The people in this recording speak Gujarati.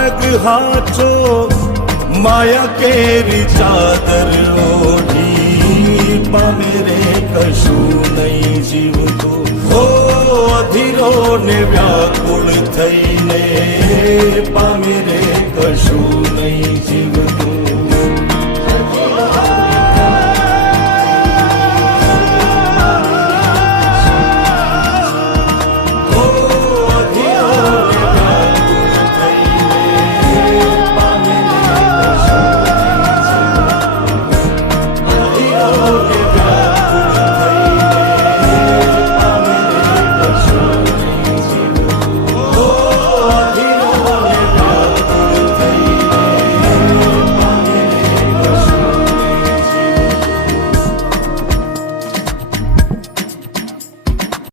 માર્ગ હાચો માયા કેરી ચાદર ઓઢી પામે રે કશું નહીં જીવતો હો અધીરો ને વ્યાકુળ થઈને પામે રે કશું નહીં જીવ